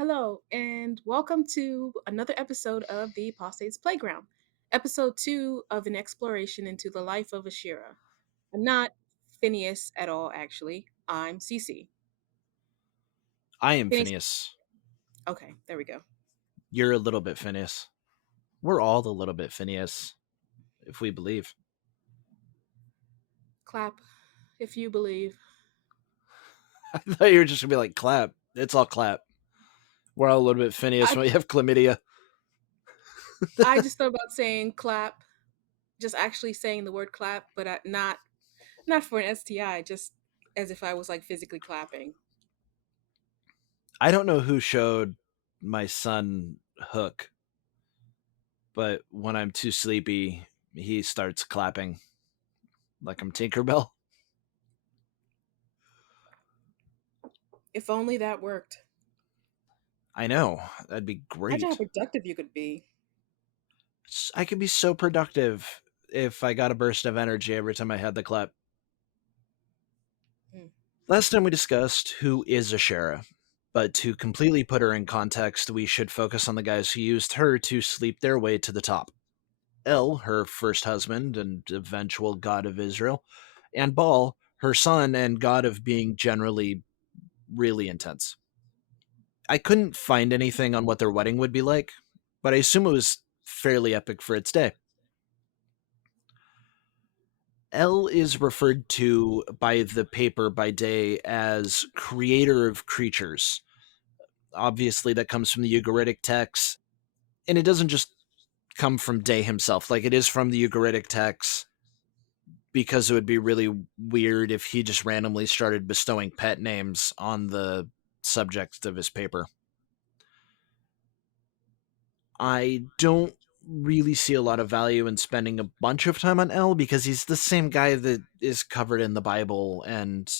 Hello, and welcome to another episode of the Apostate's Playground, episode 2 of an exploration into the life of Asherah. I'm not Phineas at all, actually. I'm Cece. I am Phineas. Phineas. Okay, there we go. You're a little bit Phineas. We're all a little bit Phineas, if we believe. Clap if you believe. I thought you were just gonna be like, clap. It's all clap. We're all a little bit Phineas I, when we have chlamydia. I just thought about saying clap, just actually saying the word clap, but not for an STI, just as if I was like physically clapping. I don't know who showed my son Hook, but when I'm too sleepy, he starts clapping like I'm Tinkerbell. If only that worked. I know. That'd be Imagine how great. productive you could be. I could be so productive if I got a burst of energy every time I had the clap. Hmm. Last time we discussed who is Asherah, but to completely put her in context, we should focus on the guys who used her to sleep their way to the top. El, her first husband and eventual god of Israel, and Baal, her son and god of being generally really intense. I couldn't find anything on what their wedding would be like, but I assume it was fairly epic for its day. El is referred to by the paper by day as creator of creatures. Obviously, that comes from the Ugaritic text, and it doesn't just come from Day himself. Like, it is from the Ugaritic text because it would be really weird if he just randomly started bestowing pet names on the subject of his paper. I don't really see a lot of value in spending a bunch of time on El because he's the same guy that is covered in the Bible, and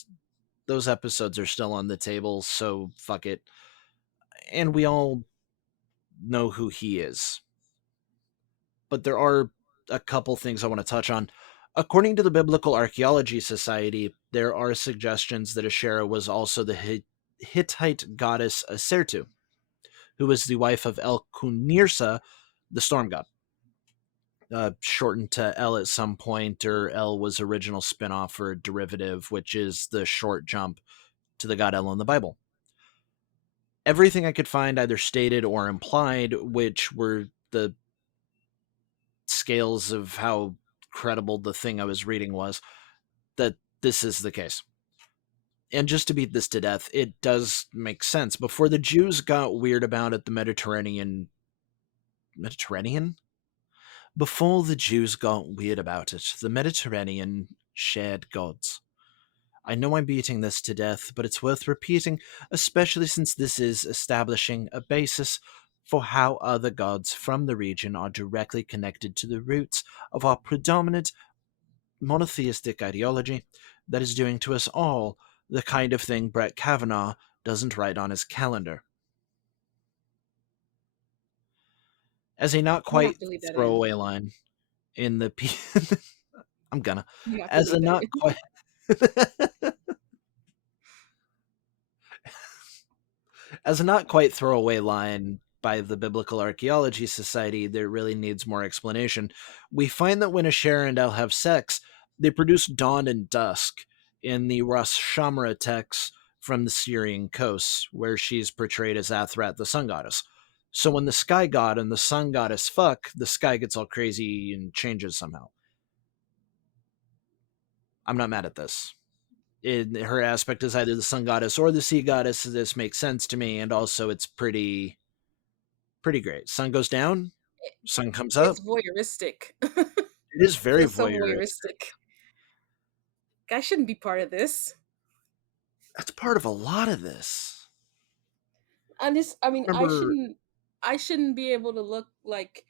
those episodes are still on the table, so fuck it. And we all know who he is. But there are a couple things I want to touch on. According to the Biblical Archaeology Society, there are suggestions that Asherah was also the Hittite goddess Asertu, who was the wife of El-Kunirsa, the storm god. Shortened to El at some point, or El was original spin-off or derivative, which is the short jump to the god El in the Bible. Everything I could find either stated or implied, which were the scales of how credible the thing I was reading was, that this is the case. And just to beat this to death, it does make sense. Before the Jews got weird about it, the Mediterranean? Before the Jews got weird about it, the Mediterranean shared gods. I know I'm beating this to death, but it's worth repeating, especially since this is establishing a basis for how other gods from the region are directly connected to the roots of our predominant monotheistic ideology that is doing to us all the kind of thing Brett Kavanaugh doesn't write on his calendar. As a not You have quite to leave that in. throwaway line in the I'm gonna You have to as a leave that not in. quite as a not quite throwaway line by the Biblical Archaeology Society that really needs more explanation. We find that when Asherah and El have sex, they produce dawn and dusk in the Ras Shamra texts from the Syrian coast, where she's portrayed as Athrat, the sun goddess. So when the sky god and the sun goddess fuck, the sky gets all crazy and changes somehow. I'm not mad at this. Her aspect is either the sun goddess or the sea goddess. This makes sense to me, and also it's pretty great. Sun goes down, sun comes up. It's voyeuristic. It is very Feels so voyeuristic. voyeuristic. Guy shouldn't be part of this. That's part of a lot of this. I mean, Remember, I shouldn't be able to look like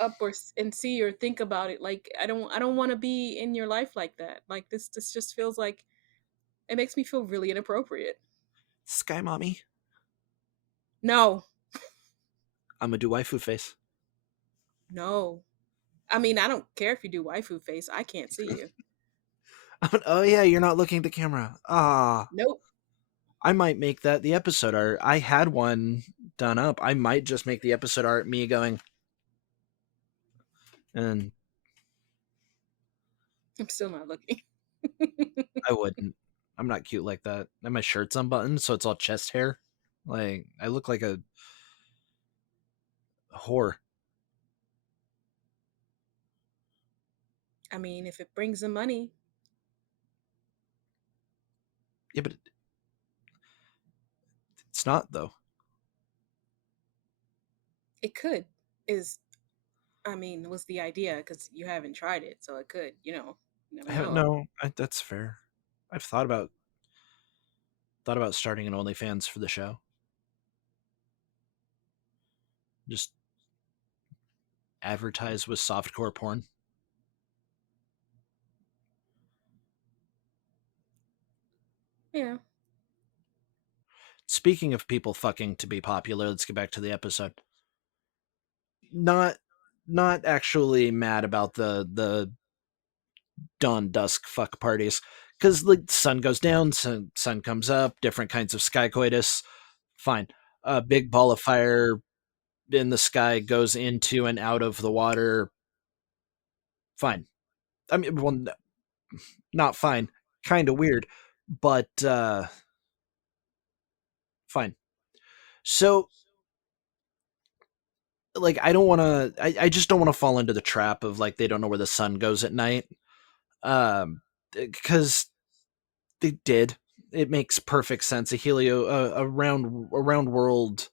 up and see or think about it. Like I don't want to be in your life like that. Like this just feels like it makes me feel really inappropriate. Sky Mommy, No, I'm gonna do waifu face. no. I mean, I don't care if you do waifu face. I can't see you. Oh yeah, you're not looking at the camera. Ah, Nope. I might make that the episode art. I had one done up. I might just make the episode art me going, and I'm still not looking. I wouldn't. I'm not cute like that. And my shirt's unbuttoned, so it's all chest hair. Like I look like a whore. I mean, if it brings them money, Yeah, but it's not though. it could. Is I mean, was the idea because you haven't tried it, so it could. You never I haven't. know. No, that's fair. I've thought about starting an OnlyFans for the show. Just advertise with softcore porn. Yeah. Speaking of people fucking to be popular, let's get back to the episode. Not not actually mad about the dawn dusk fuck parties, because the sun goes down, sun comes up, different kinds of sky coitus. Fine. A big ball of fire in the sky goes into and out of the water. Fine. I mean, well, not fine. Kind of weird, but fine. So, like, I don't want to. I just don't want to fall into the trap of like they don't know where the sun goes at night. Because they did. It makes perfect sense. A round world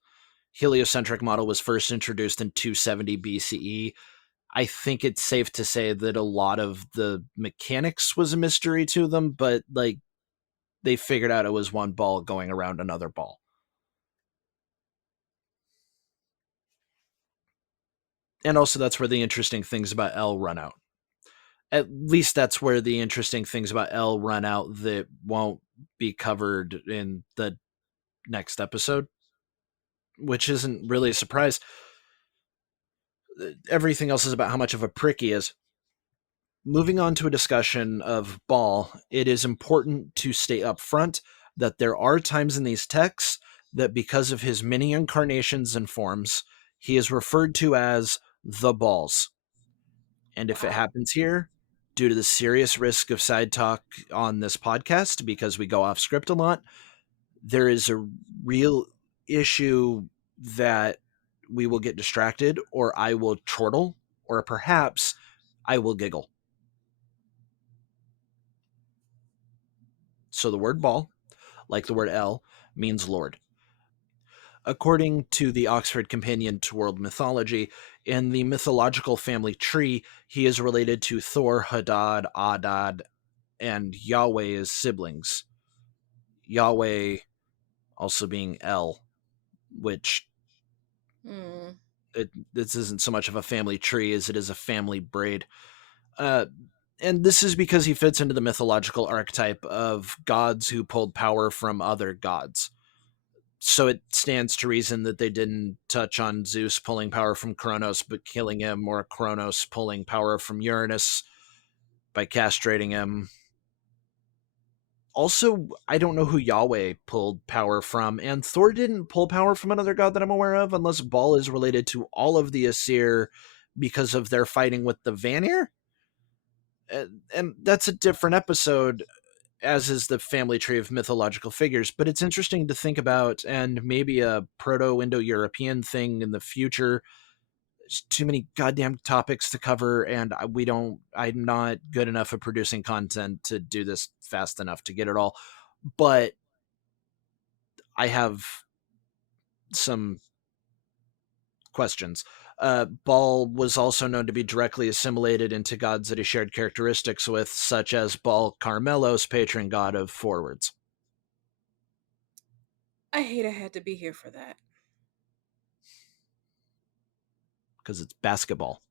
heliocentric model was first introduced in 270 BCE. I think it's safe to say that a lot of the mechanics was a mystery to them, but like they figured out it was one ball going around another ball. And also that's where the interesting things about L run out. At least that's where the interesting things about L run out that won't be covered in the next episode, which isn't really a surprise. Everything else is about how much of a prick he is. Moving on to a discussion of Ba'al, it is important to stay upfront that there are times in these texts that because of his many incarnations and forms, he is referred to as the Balls. And if it Wow. happens here, due to the serious risk of side talk on this podcast, because we go off script a lot, there is a real issue that we will get distracted, or I will chortle, or perhaps I will giggle. So the word ball, like the word L, means Lord. According to the Oxford Companion to World Mythology, in the mythological family tree, he is related to Thor, Hadad, Adad, and Yahweh as siblings. Yahweh also being El, which Hmm. this isn't so much of a family tree as it is a family braid. Uh, and this is because he fits into the mythological archetype of gods who pulled power from other gods. So it stands to reason that they didn't touch on Zeus pulling power from Kronos but killing him, or Kronos pulling power from Uranus by castrating him. Also, I don't know who Yahweh pulled power from, and Thor didn't pull power from another god that I'm aware of, unless Baal is related to all of the Asir because of their fighting with the Vanir. And that's a different episode, as is the family tree of mythological figures. But it's interesting to think about, and maybe a Proto-Indo-European thing in the future. There's too many goddamn topics to cover, and we don't. I'm not good enough at producing content to do this fast enough to get it all. But I have some questions. Baal was also known to be directly assimilated into gods that he shared characteristics with, such as Baal Carmelos, patron god of forwards. I hate I had to be here for that. Because it's basketball.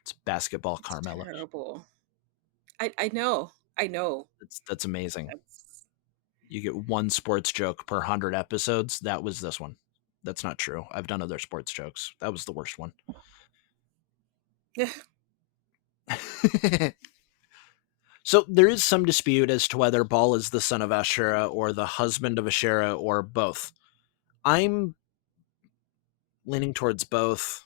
It's basketball It's Carmelos. terrible. I know. I know. That's amazing. That's You get one sports joke per 100 episodes. That was this one. That's not true. I've done other sports jokes. That was the worst one. So there is some dispute as to whether Baal is the son of Asherah or the husband of Asherah or both. I'm leaning towards both.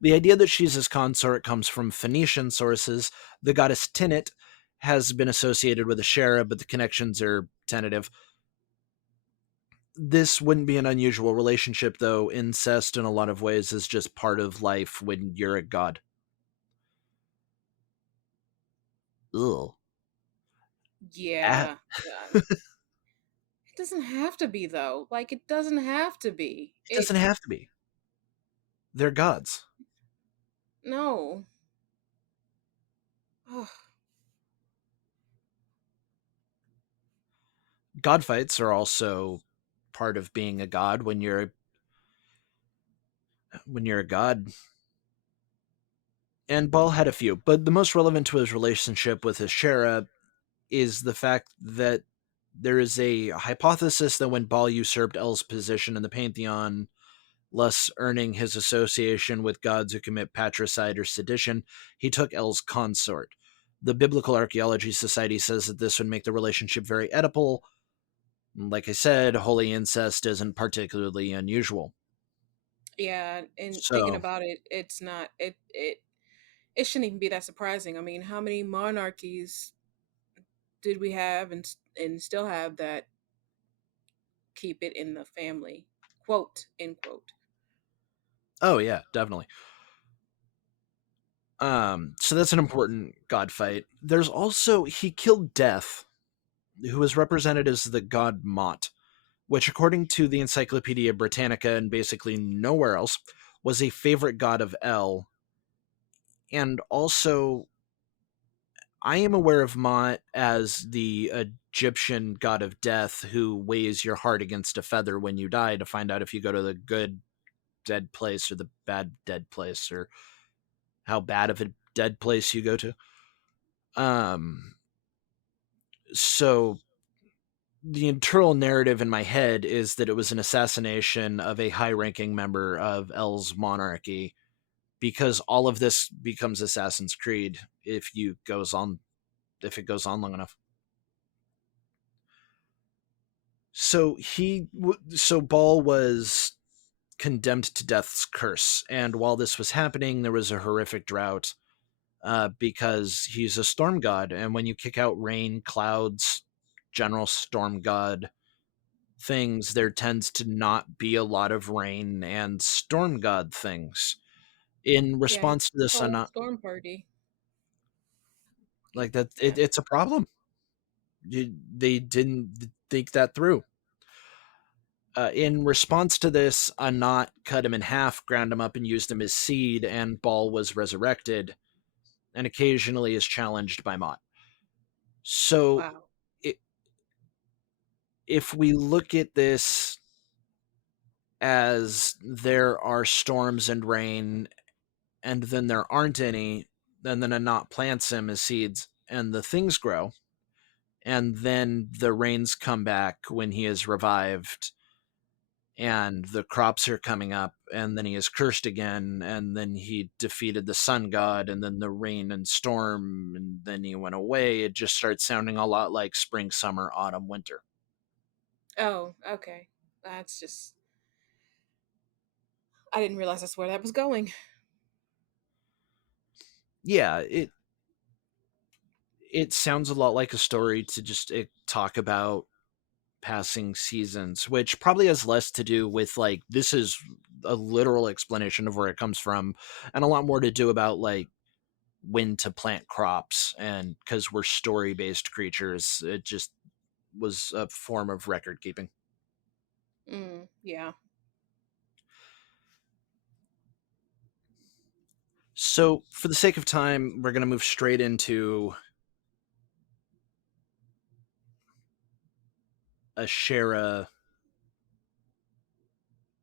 The idea that she's his consort comes from Phoenician sources. The goddess Tinit has been associated with Asherah, but the connections are tentative. This wouldn't be an unusual relationship, though. Incest, in a lot of ways, is just part of life when you're a god. Ugh. Ah, Yeah. It doesn't have to be though. Like it doesn't have to be. it doesn't have to be. They're gods. No. Ugh. God fights are also part of being a god when you're a god. And Baal had a few, but the most relevant to his relationship with Asherah is the fact that there is a hypothesis that when Baal usurped El's position in the pantheon, thus earning his association with gods who commit patricide or sedition, he took El's consort. The Biblical Archaeology Society says that this would make the relationship very Oedipal. Like I said, holy incest isn't particularly unusual. Yeah, and thinking So, about it, it's not it shouldn't even be that surprising. I mean, how many monarchies did we have and still have that keep it in the family? Quote, end quote. oh yeah, definitely. So that's an important god fight. There's also he killed Death, who is represented as the god Mot, which, according to the Encyclopedia Britannica and basically nowhere else, was a favorite god of El. And also, I am aware of Mot as the Egyptian god of death who weighs your heart against a feather when you die to find out if you go to the good dead place or the bad dead place or how bad of a dead place you go to. Um, so the internal narrative in my head is that it was an assassination of a high-ranking member of El's monarchy because all of this becomes Assassin's Creed if it goes on long enough. So Baal was condemned to death's curse, and while this was happening, there was a horrific drought because he's a storm god, and when you kick out rain, clouds, general storm god things, there tends to not be a lot of rain and storm god things. In Yeah, you response to this, I'm call not storm party. like that. Yeah. It's a problem. They didn't think that through. In response to this, Anat cut him in half, ground him up, and used him as seed, and Baal was resurrected and occasionally is challenged by Mot. So, Wow. if we look at this as there are storms and rain, and then there aren't any, and then Anat plants him as seeds, and the things grow, and then the rains come back when he is revived, and the crops are coming up, and then he is cursed again, and then he defeated the sun god, and then the rain and storm, and then he went away. It just starts sounding a lot like spring, summer, autumn, winter. Oh, okay. That's just I didn't realize that's where that was going. Yeah, it sounds a lot like a story to just talk about passing seasons, which probably has less to do with like this is a literal explanation of where it comes from, and a lot more to do about like when to plant crops, and because we're story based creatures, it just was a form of record keeping. Yeah. So, for the sake of time, we're going to move straight into Asherah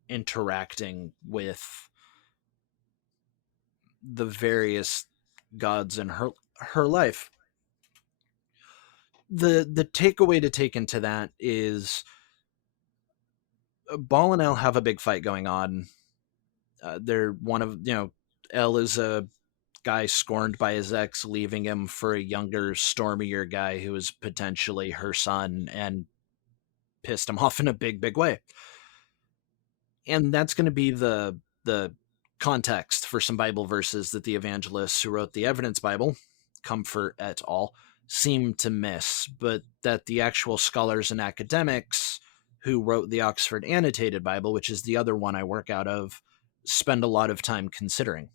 interacting with the various gods in her life. The takeaway to take into that is Ball and El have a big fight going on. They're one of El is a guy scorned by his ex, leaving him for a younger, stormier guy who was potentially her son, and pissed him off in a big, big way. And that's going to be the context for some Bible verses that the evangelists who wrote the Evidence Bible, Comfort et al., seem to miss, but that the actual scholars and academics who wrote the Oxford Annotated Bible, which is the other one I work out of, spend a lot of time considering.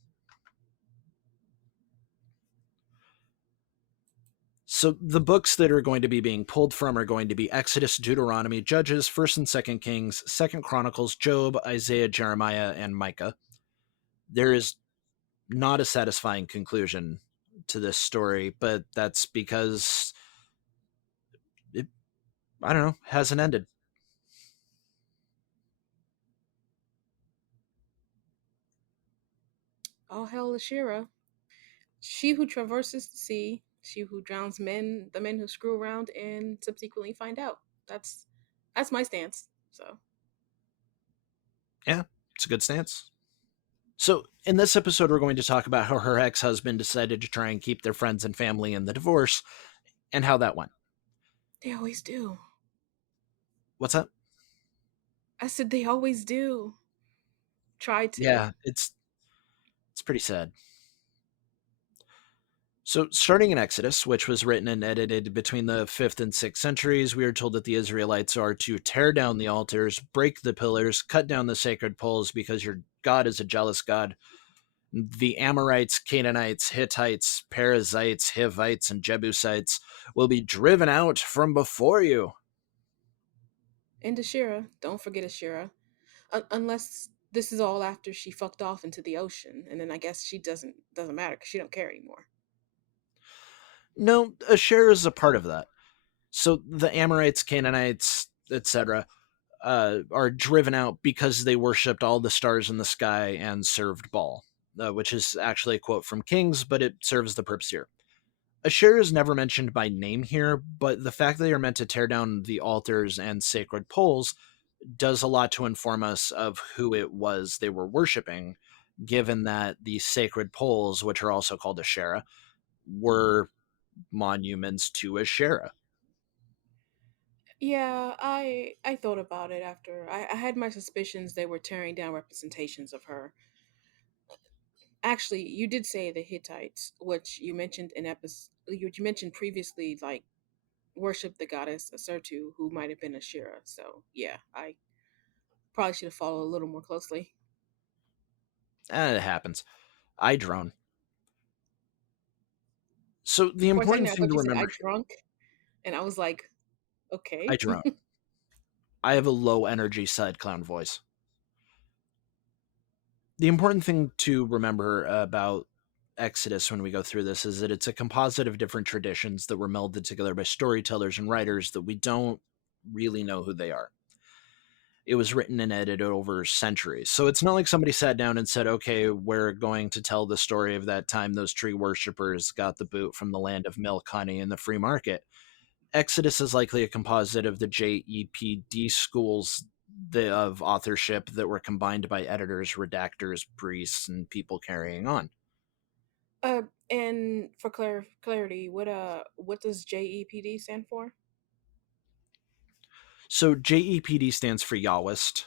So the books that are going to be being pulled from are going to be Exodus, Deuteronomy, Judges, 1st and 2nd Kings, 2nd Chronicles, Job, Isaiah, Jeremiah, and Micah. There is not a satisfying conclusion to this story, but that's because it, I don't know, hasn't ended. All hail Asherah. She who traverses the sea, she who drowns men, the men who screw around and subsequently find out. That's that's my stance. So Yeah, it's a good stance. So, in this episode, we're going to talk about how her ex husband decided to try and keep their friends and family in the divorce and how that went. they always do. What's up? I said they always do. Try to. Yeah, it's pretty sad. So, starting in Exodus, which was written and edited between the 5th and 6th centuries, we are told that the Israelites are to tear down the altars, break the pillars, cut down the sacred poles because your God is a jealous God. The Amorites, Canaanites, Hittites, Perizzites, Hivites, and Jebusites will be driven out from before you. And Asherah, don't forget Asherah. Unless this is all after she fucked off into the ocean, and then I guess she doesn't matter because she don't care anymore. No, Asherah is a part of that. So the Amorites, Canaanites, etc., are driven out because they worshipped all the stars in the sky and served Baal, which is actually a quote from Kings, but it serves the purpose here. Asherah is never mentioned by name here, but the fact that they are meant to tear down the altars and sacred poles does a lot to inform us of who it was they were worshiping, given that the sacred poles, which are also called Asherah, were monuments to Asherah. Yeah, I thought about it after I had my suspicions they were tearing down representations of her. Actually, you did say the Hittites, which you mentioned in episode you mentioned previously, like worship the goddess Asertu, who might have been Asherah. So yeah, I probably should have followed a little more closely. And it happens. I drone. So the For a second, important I thing thought to you said I remember, drunk, and I was like, I okay. drone. I have a low energy side clown voice. The important thing to remember about Exodus when we go through this is that it's a composite of different traditions that were melded together by storytellers and writers that we don't really know who they are. It was written and edited over centuries. So it's not like somebody sat down and said, okay, we're going to tell the story of that time those tree worshippers got the boot from the land of milk, honey, and the free market. Exodus is likely a composite of the JEPD schools of authorship that were combined by editors, redactors, priests, and people carrying on. uh, and for clarity, what does JEPD stand for? So JEPD stands for Yahwist.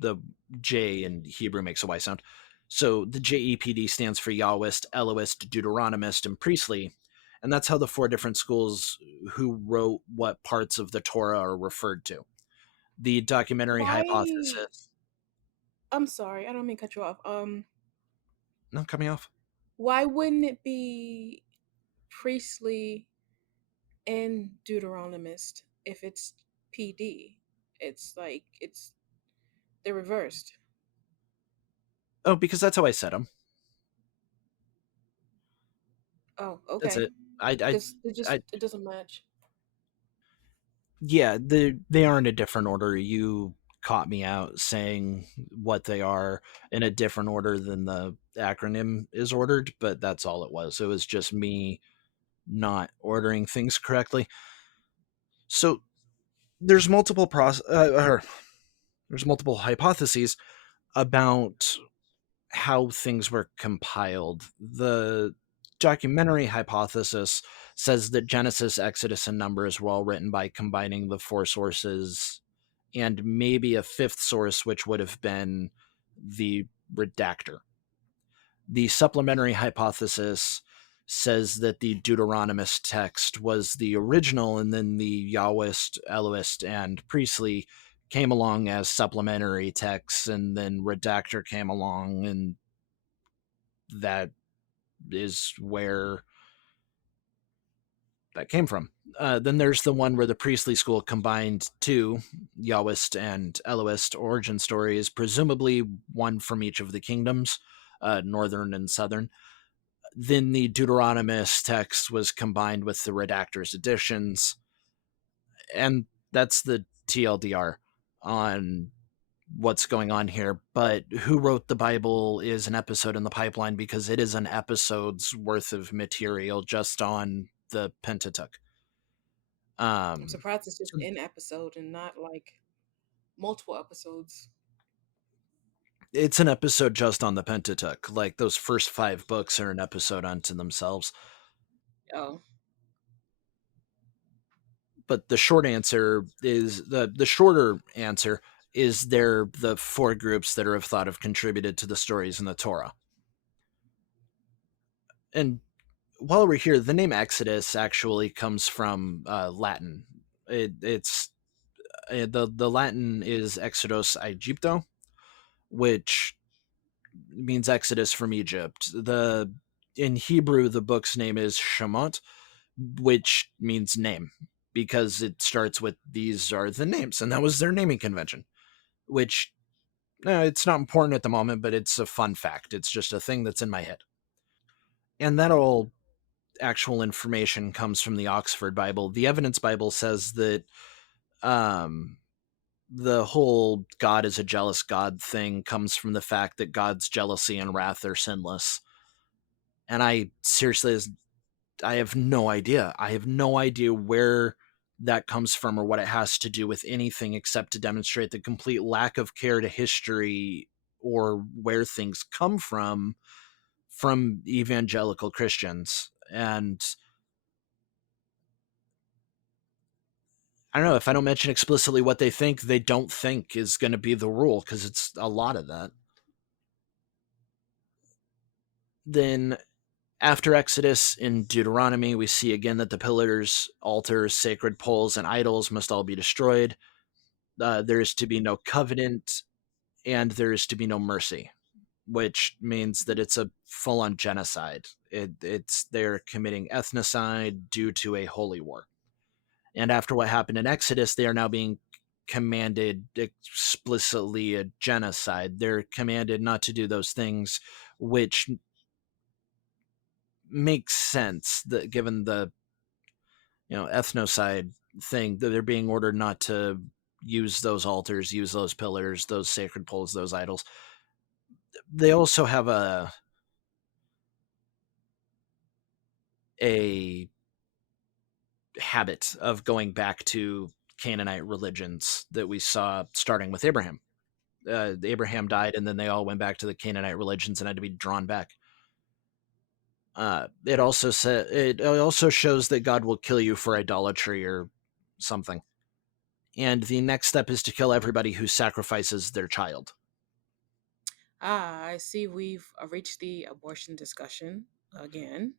The J in Hebrew makes a Y sound. So the JEPD stands for Yahwist, Elohist, Deuteronomist, and Priestly. And that's how the four different schools who wrote what parts of the Torah are referred to. The documentary Why? hypothesis. I'm sorry, I don't mean to cut you off. No, cut me off. Why wouldn't it be priestly and Deuteronomist if it's PD? It's like they're reversed. Oh, because that's how I said them. Oh, That's okay. it. I, Because it doesn't match. yeah, they are in a different order. You caught me out saying what they are in a different order than the acronym is ordered, but that's all it was. It was just me not ordering things correctly. So there's there's multiple hypotheses about how things were compiled. The documentary hypothesis says that Genesis, Exodus, and Numbers were all written by combining the four sources and maybe a fifth source, which would have been the redactor. The supplementary hypothesis says that the Deuteronomist text was the original, and then the Yahwist, Elohist, and Priestly came along as supplementary texts, and then redactor came along, and that is where that came from. Then there's the one where the priestly school combined two, Yahwist and Elohist, origin stories, presumably one from each of the kingdoms, northern and southern. Then the Deuteronomist text was combined with the redactor's additions, and that's the TLDR on what's going on here. But who wrote the Bible is an episode in the pipeline, because it is an episode's worth of material just on the Pentateuch. I'm Um, surprised it's just an episode and not like multiple episodes. it's an episode just on the Pentateuch. Like those first 5 books are an episode unto themselves. Oh, But the short answer is the shorter answer is they're the 4 groups that are of thought have contributed to the stories in the Torah. And while we're here, the name Exodus actually comes from Latin. It's the Latin is Exodus Aegypto, which means Exodus from Egypt. The In Hebrew, the book's name is Shemot, which means name, because it starts with these are the names, and that was their naming convention. Which it's not important at the moment, but it's a fun fact. It's just a thing that's in my head, and that all actual information comes from the Oxford Bible. The Evidence Bible says that um, the whole God is a jealous God thing comes from the fact that God's jealousy and wrath are sinless. And I seriously, I have no idea. I have no idea where that comes from or what it has to do with anything, except to demonstrate the complete lack of care to history or where things come from evangelical Christians. And I don't know, if I don't mention explicitly what they think, they don't think is going to be the rule, because it's a lot of that. Then after Exodus, in Deuteronomy, we see again that the pillars, altars, sacred poles, and idols must all be destroyed. There is to be no covenant, and there is to be no mercy, which means that it's a full-on genocide. It's they're committing ethnocide due to a holy war. And after what happened in Exodus, they are now being commanded explicitly a genocide. They're commanded not to do those things, which makes sense that given the ethnocide thing, that they're being ordered not to use those altars, use those pillars, those sacred poles, those idols. They also have a habit of going back to Canaanite religions that we saw starting with Abraham. Abraham died, and then they all went back to the Canaanite religions and had to be drawn back. It also shows that God will kill you for idolatry or something. And the next step is to kill everybody who sacrifices their child. I see we've reached the abortion discussion again.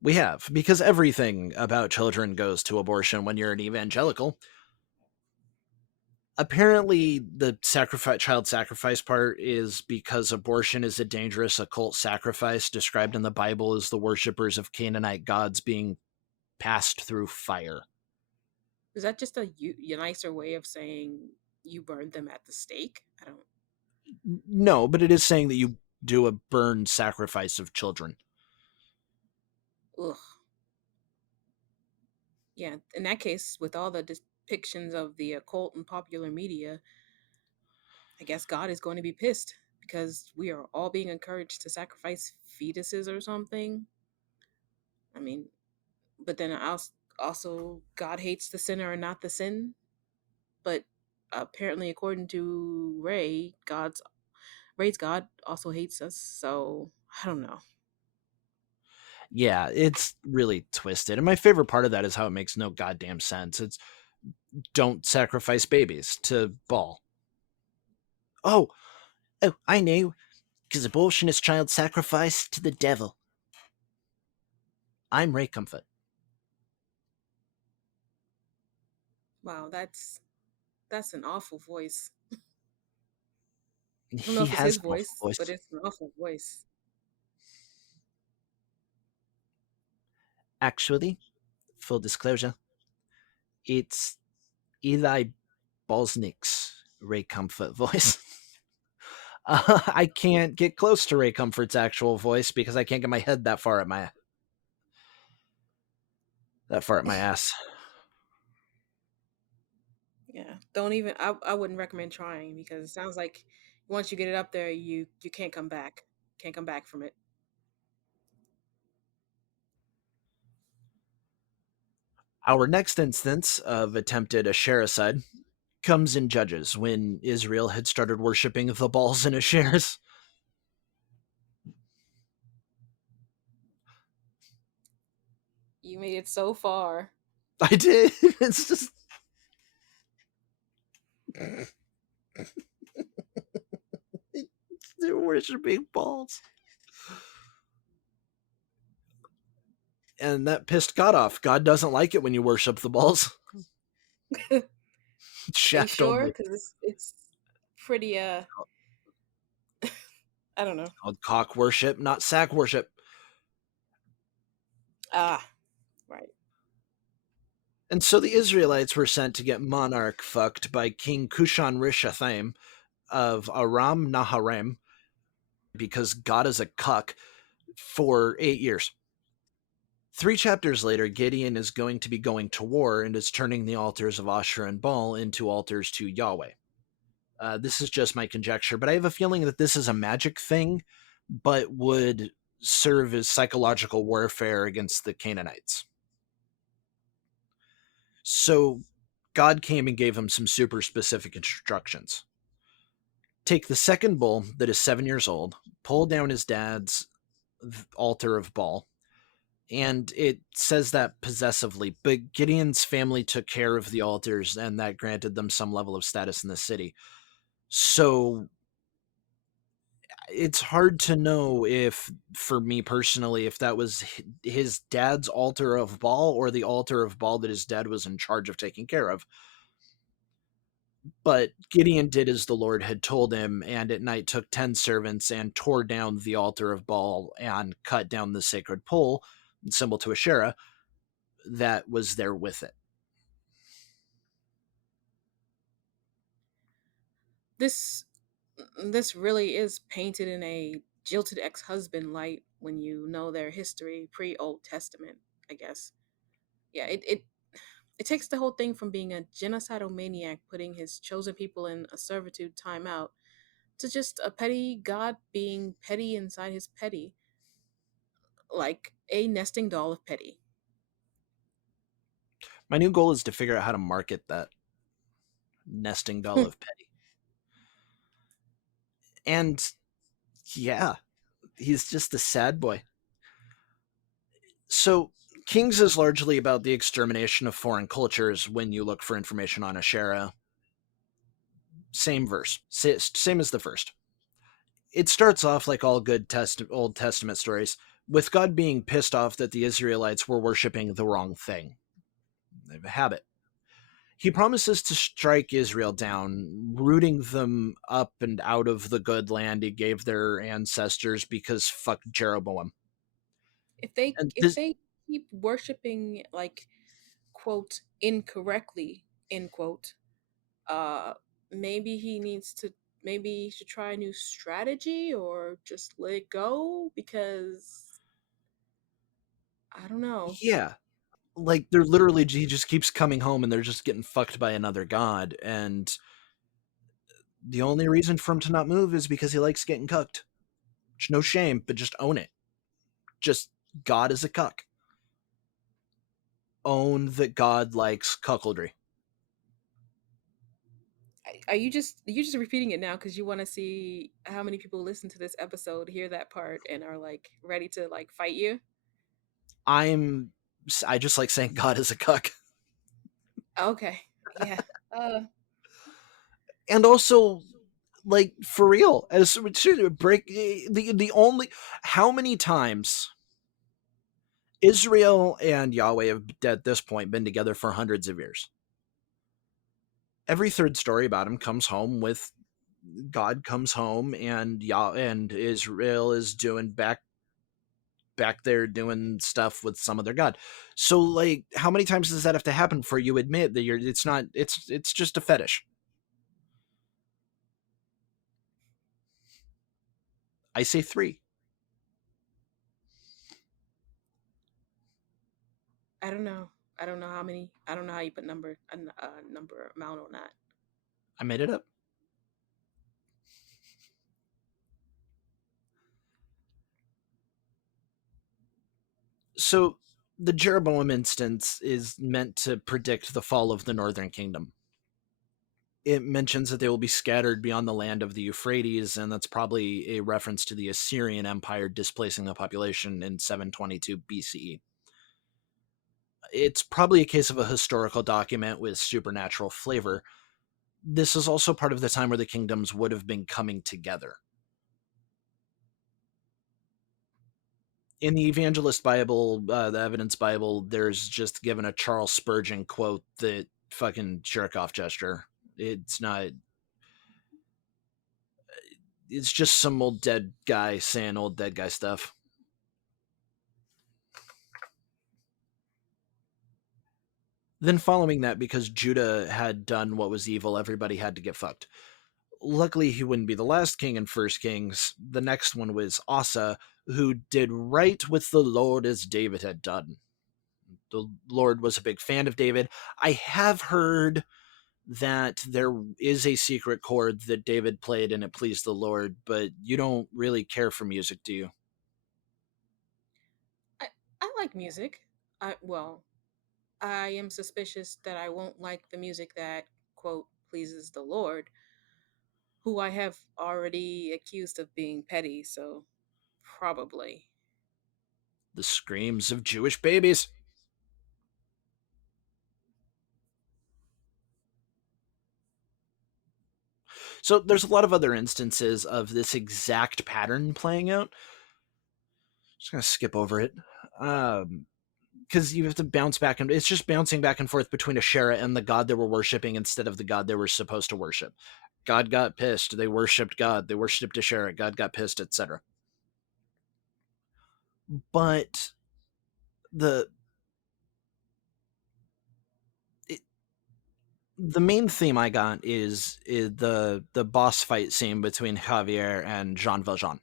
We have, because everything about children goes to abortion when you're an evangelical. Apparently, the child sacrifice part is because abortion is a dangerous occult sacrifice described in the Bible as the worshippers of Canaanite gods being passed through fire. Is that just a nicer way of saying you burned them at the stake? I don't. No, but it is saying that you do a burned sacrifice of children. Ugh. Yeah, in that case, with all the depictions of the occult and popular media, I guess God is going to be pissed because we are all being encouraged to sacrifice fetuses or something. I mean, but then also God hates the sinner and not the sin. But apparently, according to Ray, God's Ray's God also hates us, so I don't know. Yeah, it's really twisted. And my favorite part of that is how it makes no goddamn sense. It's don't sacrifice babies to Baal. Oh, oh, I knew. Because abortion is child sacrifice to the devil. I'm Ray Comfort. Wow, that's an awful voice. I don't know He if it's has his an awful voice, but voice. it's an awful voice. Actually, full disclosure, it's Eli Bosnick's Ray Comfort voice. I can't get close to Ray Comfort's actual voice because I can't get my head that far at my ass. Yeah, don't even. I wouldn't recommend trying because it sounds like once you get it up there, you can't come back. Can't come back from it. Our next instance of attempted Ashericide comes in Judges when Israel had started worshipping the Baals and Asherahs. You made it so far. I did. It's just they're worshiping Baals. And that pissed God off. God doesn't like it when you worship the Baals. Are you Shaft sure? only. Because it's pretty. I don't know. Called cock worship, not sack worship. Ah, right. And so the Israelites were sent to get monarch fucked by King Kushan Rishathaim of Aram Naharaim because God is a cuck for 8 years. 3 chapters later, Gideon is going to be going to war and is turning the altars of Asherah and Baal into altars to Yahweh. This is just my conjecture, but I have a feeling that this is a magic thing, but would serve as psychological warfare against the Canaanites. So God came and gave him some super specific instructions. Take the second bull that is 7 years old, pull down his dad's altar of Baal, and it says that possessively, but Gideon's family took care of the altars and that granted them some level of status in the city. So it's hard to know if, for me personally, if that was his dad's altar of Baal or the altar of Baal that his dad was in charge of taking care of. But Gideon did as the Lord had told him, and at night took 10 servants and tore down the altar of Baal and cut down the sacred pole, symbol to Asherah, that was there with it. This this really is painted in a jilted ex-husband light when you know their history pre-Old Testament, I guess. Yeah, it takes the whole thing from being a genocidal maniac putting his chosen people in a servitude timeout to just a petty god being petty inside his petty, like a nesting doll of petty. My new goal is to figure out how to market that nesting doll of petty. And yeah, he's just a sad boy. So, Kings is largely about the extermination of foreign cultures when you look for information on Asherah. Same verse, same as the first. It starts off like all good Old Testament stories, with God being pissed off that the Israelites were worshiping the wrong thing. They have a habit. He promises to strike Israel down, rooting them up and out of the good land he gave their ancestors because fuck Jeroboam. And If this, they keep worshiping like quote incorrectly end quote, uh maybe he needs to maybe he should try a new strategy or just let it go because I don't know. yeah, like they're literally, he just keeps coming home and they're just getting fucked by another god. And the only reason for him to not move is because he likes getting cucked. No shame, but just own it. Just God is a cuck. Own that God likes cuckoldry. Are you just repeating it now because you want to see how many people listen to this episode, hear that part, and are like ready to like fight you? I'm I just like saying God is a cuck. Okay, yeah. Uh, And also, like, for real, as to break the only, how many times Israel and Yahweh have at this point been together for hundreds of years? Every third story about him comes home with God comes home and and Israel is doing back there doing stuff with some other god. So like, how many times does that have to happen for you admit that you're it's not it's just a fetish? I say 3. I don't know. I don't know how many. I don't know how you put number amount on that. I made it up. So the Jeroboam instance is meant to predict the fall of the northern kingdom. It mentions that they will be scattered beyond the land of the Euphrates, and that's probably a reference to the Assyrian Empire displacing the population in 722 BCE. It's probably a case of a historical document with supernatural flavor. This is also part of the time where the kingdoms would have been coming together. In the Evangelist Bible, the Evidence Bible, there's just given a Charles Spurgeon quote that fucking jerk off gesture. It's not. It's just some old dead guy saying old dead guy stuff. Then following that, because Judah had done what was evil, everybody had to get fucked. Luckily, he wouldn't be the last king in First Kings. The next one was Asa, who did right with the Lord as David had done. The Lord was a big fan of David. I have heard that there is a secret chord that David played and it pleased the Lord, but you don't really care for music, do you? I I like music. I am suspicious that I won't like the music that quote pleases the Lord, who I have already accused of being petty. So probably. The screams of Jewish babies. So there's a lot of other instances of this exact pattern playing out. Just gonna skip over it. Because you have to bounce back, and it's just bouncing back and forth between Asherah and the god they were worshiping instead of the god they were supposed to worship. God got pissed. They worshipped God. They worshipped Asherah. God got pissed, etc. But the it, the main theme I got is the boss fight scene between Javier and Jean Valjean,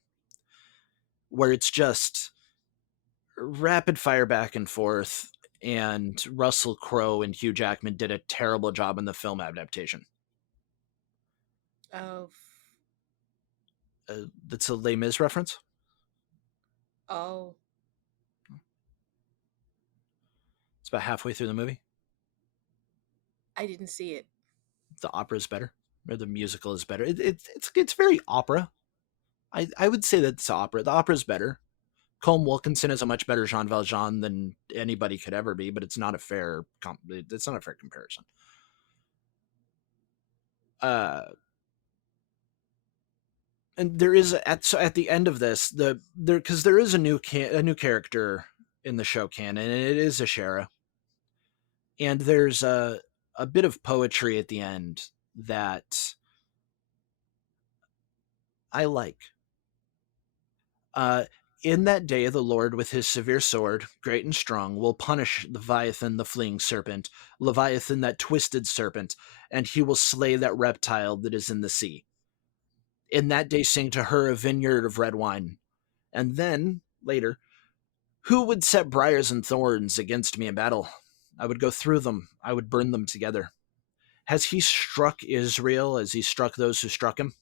where it's just rapid fire back and forth, and Russell Crowe and Hugh Jackman did a terrible job in the film adaptation. Of That's a Les Mis reference. oh, It's about halfway through the movie. I didn't see it. The opera is better, or the musical is better. It's very opera. I would say that it's opera. The opera is better. Colm Wilkinson is a much better Jean Valjean than anybody could ever be, but it's not a fair it's not a fair comparison. Uh, and there is at the end of this because there is a new character in the show canon, and it is Asherah, and there's a bit of poetry at the end that I like. Uh, in that day, the Lord, with his severe sword, great and strong, will punish Leviathan, the fleeing serpent, Leviathan, that twisted serpent, and he will slay that reptile that is in the sea. In that day, sing to her a vineyard of red wine. And then, later, who would set briars and thorns against me in battle? I would go through them, I would burn them together. Has he struck Israel as he struck those who struck him?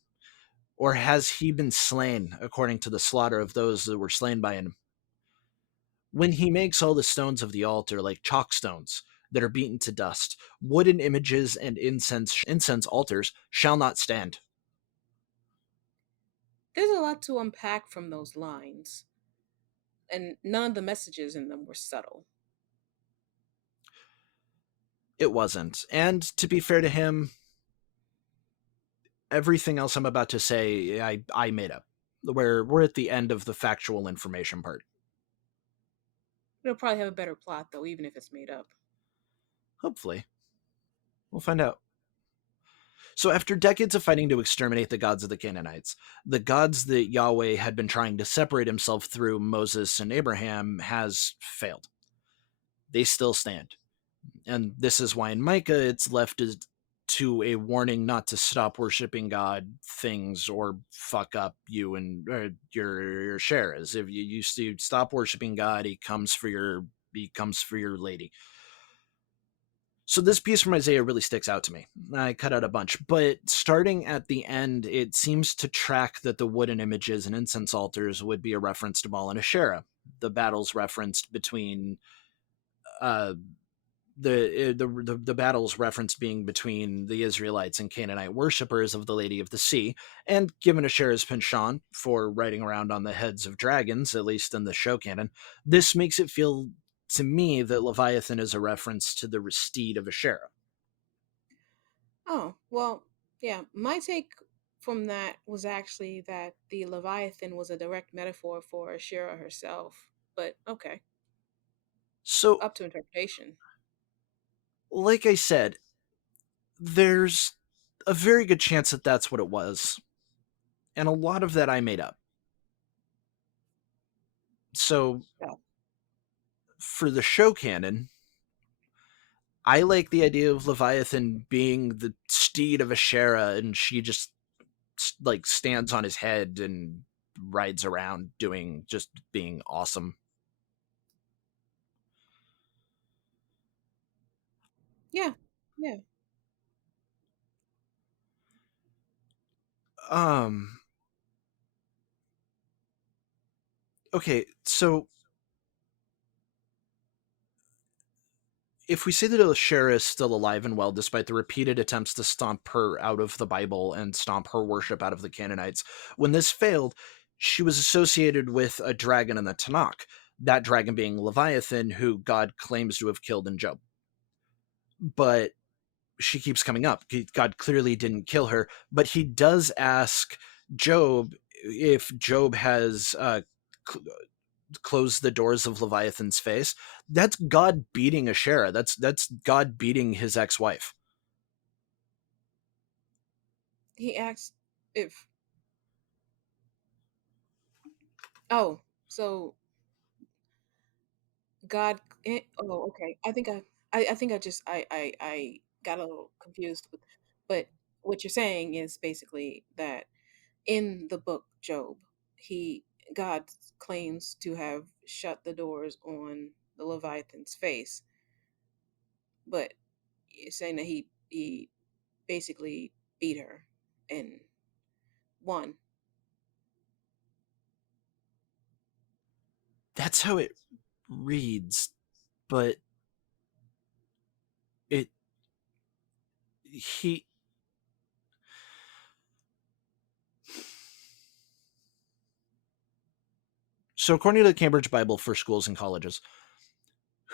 Or has he been slain according to the slaughter of those that were slain by him? When he makes all the stones of the altar like chalk stones, that are beaten to dust. Wooden images and incense altars shall not stand. There's a lot to unpack from those lines, and none of the messages in them were subtle. It wasn't. And to be fair to him, everything else I'm about to say, I made up. We're at the end of the factual information part. It'll probably have a better plot, though, even if it's made up. Hopefully. We'll find out. So, after decades of fighting to exterminate the gods of the Canaanites, the gods that Yahweh had been trying to separate himself through Moses and Abraham has failed. They still stand. And this is why in Micah it's left as to a warning not to stop worshiping God things or fuck up you and your shares. If you used to stop worshiping God, he comes for your lady. So this piece from Isaiah really sticks out to me. I cut out a bunch, but starting at the end, it seems to track that the wooden images and incense altars would be a reference to Ba'al and Asherah, the battles referenced between uh, the battles referenced being between the Israelites and Canaanite worshippers of the Lady of the Sea, and given Asherah's penchant for riding around on the heads of dragons, at least in the show canon, this makes it feel to me that Leviathan is a reference to the steed of Asherah. Oh, well, yeah, my take from that was actually that the Leviathan was a direct metaphor for Asherah herself. But okay, So, up to interpretation. like I said, there's a very good chance that that's what it was, and a lot of that I made up. So, Yeah. for the show canon, I like the idea of Leviathan being the steed of Asherah, and she just like stands on his head and rides around just being awesome. Yeah, yeah. Um okay, so if we say that Asherah is still alive and well despite the repeated attempts to stomp her out of the Bible and stomp her worship out of the Canaanites, when this failed, she was associated with a dragon in the Tanakh, that dragon being Leviathan, who God claims to have killed in Job. But she keeps coming up. God clearly didn't kill her, but he does ask Job if Job has cl- closed the doors of Leviathan's face. That's God beating Asherah. That's God beating his ex-wife. He asked if. Oh, so God. Oh, okay. I think I just. I got a little confused with. But what you're saying is basically that in the book Job, he God claims to have shut the doors on the Leviathan's face, but you're saying that he basically beat her and won. That's how it reads, but it he so according to the Cambridge Bible for schools and colleges,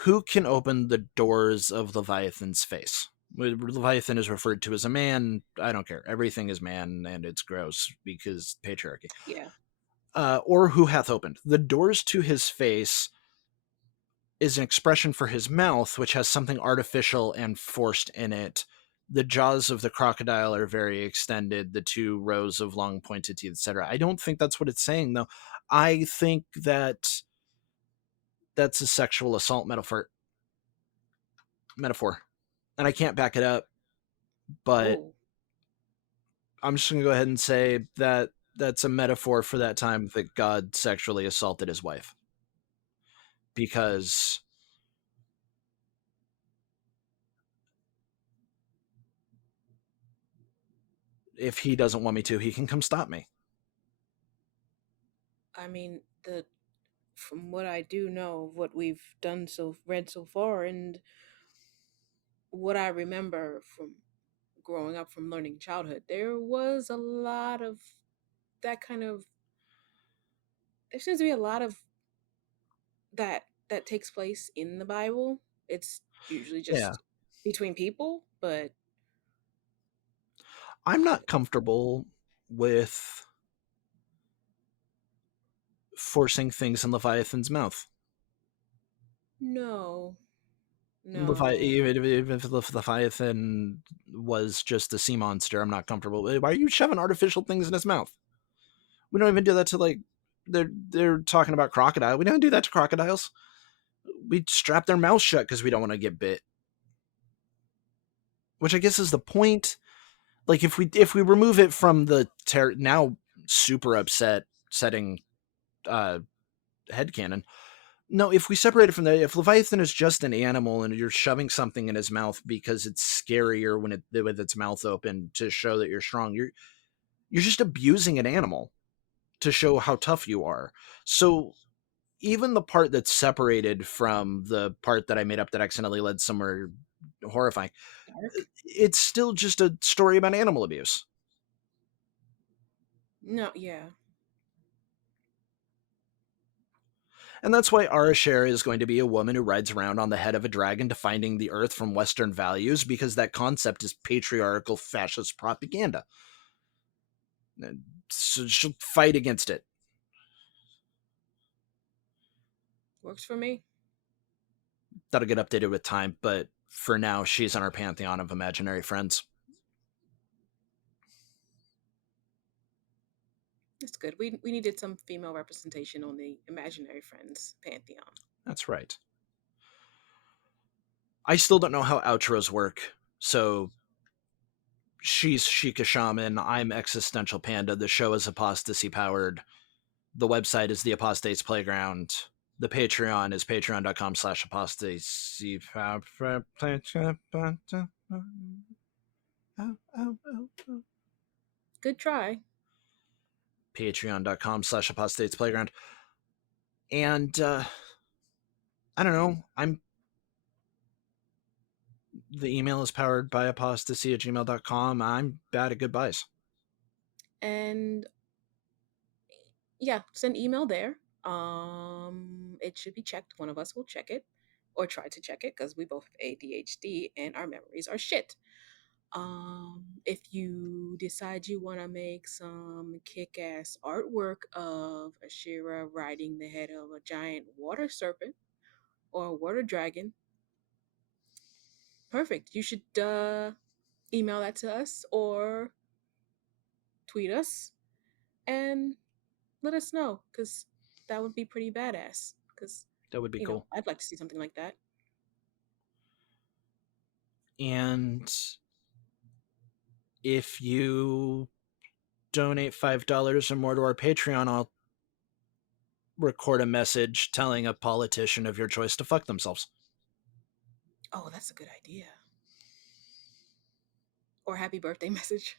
who can open the doors of Leviathan's face? Leviathan is referred to as a man. I don't care. Everything is man, and it's gross because patriarchy. Yeah, Or who hath opened the doors to his face is an expression for his mouth, which has something artificial and forced in it. The jaws of the crocodile are very extended, the two rows of long pointed teeth, etc. I don't think that's what it's saying, though. I think that that's a sexual assault metaphor. And I can't back it up, but oh, I'm just going to go ahead and say that that's a metaphor for that time that God sexually assaulted his wife. Because if he doesn't want me to, he can come stop me. I mean, the from what I do know of what we've done so read so far, and what I remember from growing up, from learning childhood, there was a lot of that kind of. There seems to be a lot of that takes place in the Bible. It's usually Yeah. just between people, but I'm not comfortable with forcing things in Leviathan's mouth. no, no. Even if Leviathan was just a sea monster, I'm not comfortable. Why are you shoving artificial things in his mouth? We don't even do that to like they're talking about crocodile. We don't do that to crocodiles. We strap their mouths shut because we don't want to get bit. Which I guess is the point. Like if we remove it from the now super upset setting uh headcanon. No, if we separate it from that, if Leviathan is just an animal and you're shoving something in his mouth because it's scarier when it with its mouth open to show that you're strong, you're just abusing an animal to show how tough you are. So even the part that's separated from the part that I made up that accidentally led somewhere horrifying, Dark? it's still just a story about animal abuse. No, yeah. And that's why Asherah is going to be a woman who rides around on the head of a dragon defining the earth from Western values, because that concept is patriarchal fascist propaganda. So she'll fight against it. Works for me. That'll get updated with time, but for now, she's on our pantheon of imaginary friends. That's good. We needed some female representation on the imaginary friends pantheon. That's right. I still don't know how outros work, so she's Sheikah Shaman, I'm Existential Panda, the show is apostasy powered, the website is the Apostate's Playground, the Patreon is patreon.com/apostasy. Good try. Patreon.com/apostate's Playground. And I don't know. The email is powered by apostasy@gmail.com. I'm bad at goodbyes. And yeah, send email there. It should be checked. One of us will check it or try to check it because we both have ADHD and our memories are shit. If you decide you want to make some kick-ass artwork of Asherah riding the head of a giant water serpent or a water dragon, perfect. You should email that to us or tweet us and let us know because that would be pretty badass. Because That would be cool. I'd like to see something like that. And if you donate $5 or more to our Patreon, I'll record a message telling a politician of your choice to fuck themselves. Oh, that's a good idea. Or happy birthday message.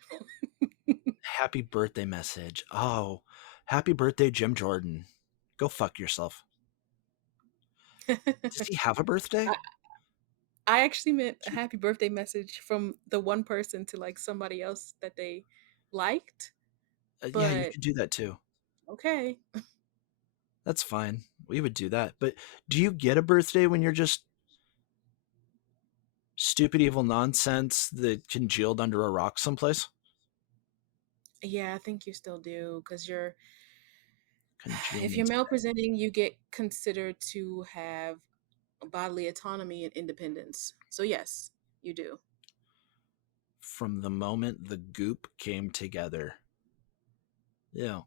Happy birthday message. Oh, happy birthday, Jim Jordan. Go fuck yourself. Does he have a birthday? I, I actually meant a happy birthday message from the one person to like somebody else that they liked, Yeah, you but could do that too. okay. That's fine. We would do that. But do you get a birthday when you're just stupid, evil nonsense that congealed under a rock someplace? Yeah, I think you still do because you're Congeal if you're means male presenting, you get considered to have bodily autonomy and independence. So yes, you do. from the moment the goop came together. Yeah.